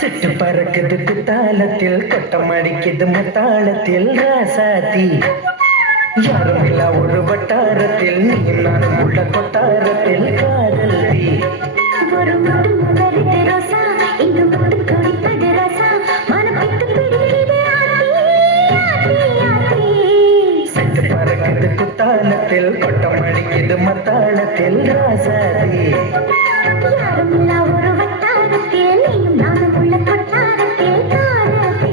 சிட்டு பறக்குது குத்தாலத்தில் கொட்டம் அடிக்குது முத்தாளத்தில் ராசாத்தி யாரும் இல்லா ஒரு வட்டாரத்தில் நீயும் நானும் உள்ள கொட்டாரத்தில் காதல் தீ ஒரு முட்டு முதலிட்டு ரோசா இங்கு முட்டு துடிப்பது ரோசா மனப்பிட்டு பிடிக்குது ஆத்தி சிட்டு பறக்குது குத்தாலத்தில் கொட்டம் அடிக்குது முத்தாளத்தில் ராசாத்தி யாரும் இல்லா ஒரு வட்டாரத்தில் நீயும் நானும் உள்ள கொட்டாரத்தில் காதல்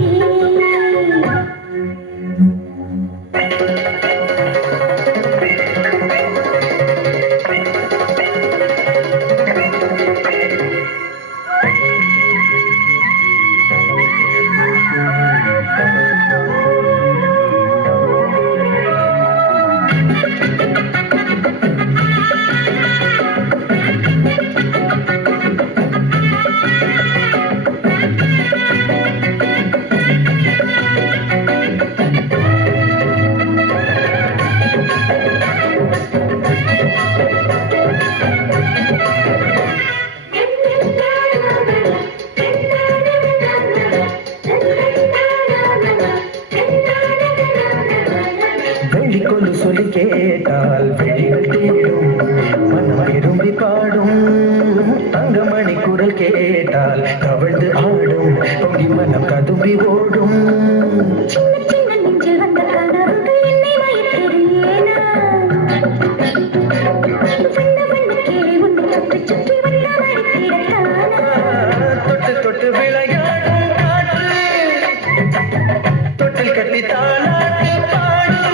வெளிக்கொண்டு சொல்லி கேட்டால் வெளிகள் தேடும் மனம் விரும்பி பாடும் தங்கமணி குரல் கேட்டால் கவிழ்ந்து ஆடும் பொங்கி மனம் கதும்பி ஓடும் சின்ன சின்ன நெஞ்சில் வந்த கனவுகள் என்னை மயக்குது ஏனா வண்ண வண்ண கேளி உன்னை சுற்றி சுற்றி வந்த மடித்திடத்தானா தொட்டு தொட்டு விளையாடும் காற்று தொட்டில் கட்டி தாளாட்டி பாடும்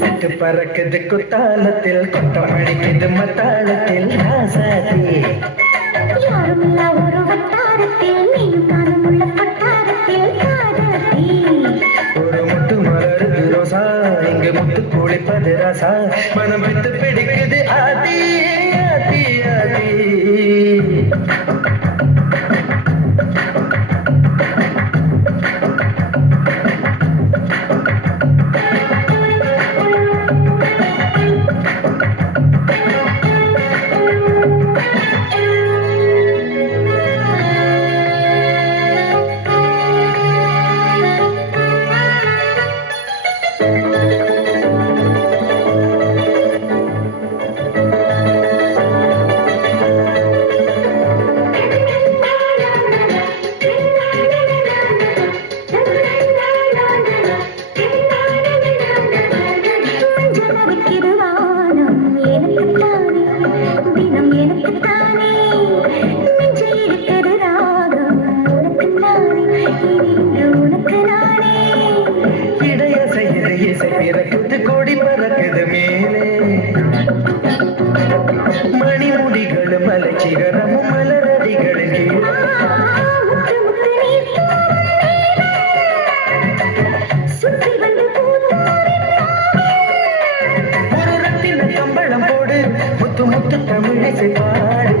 சிட்டு பறக்குது குத்தாலத்தில் கொட்டம் அடிக்குது மத்தாளத்தில் ராசாத்தி யாரும் இல்லா ஒரு வட்டாரத்தில் நீயும் நானும் உள்ள கொட்டாரத்தில் காதல் ஒரு முட்டு மலருது ரோசா இங்கு முத்து குளிப்பது ராசா மனம் விட்டு பிடிக்குது ஆதி ஆதி ஆதி பிறக்குது கொடி பறக்குது மேலே மணிமுடிகளும் மலை சிகரமும் மலரடிகளும் ஒரு ரத்தின கம்பளம் போடு முத்து முத்து தமிழிசை பாடு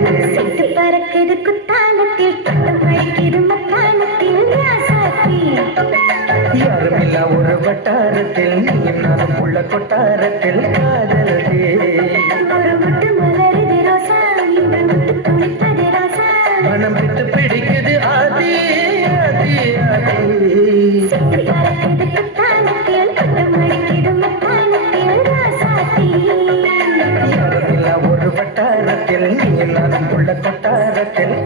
பறக்குது குத்தாலத்தில் பழிக்குது மத்தாலத்தில் ராசாத்தி யாரும் இல்லா ஒரு வட்டாரத்தில் நீயும் நானும் உள்ள கொட்டாரத்தில் காதல் ஒரு முட்டு மலருது ரோசா இந்த முட்டு துடிப்பது ரோசா மனம் விட்டு பிடிக்குது ஆதி ஆதி ஆதி பறக்குது குத்தாலத்தில் பட்டம் அடிக்குது மத்தாலத்தில் ராசாத்தி யாரும் இல்லா ஒரு வட்டாரத்தில் நீயும் நானும் உள்ள கொட்டாரத்தில்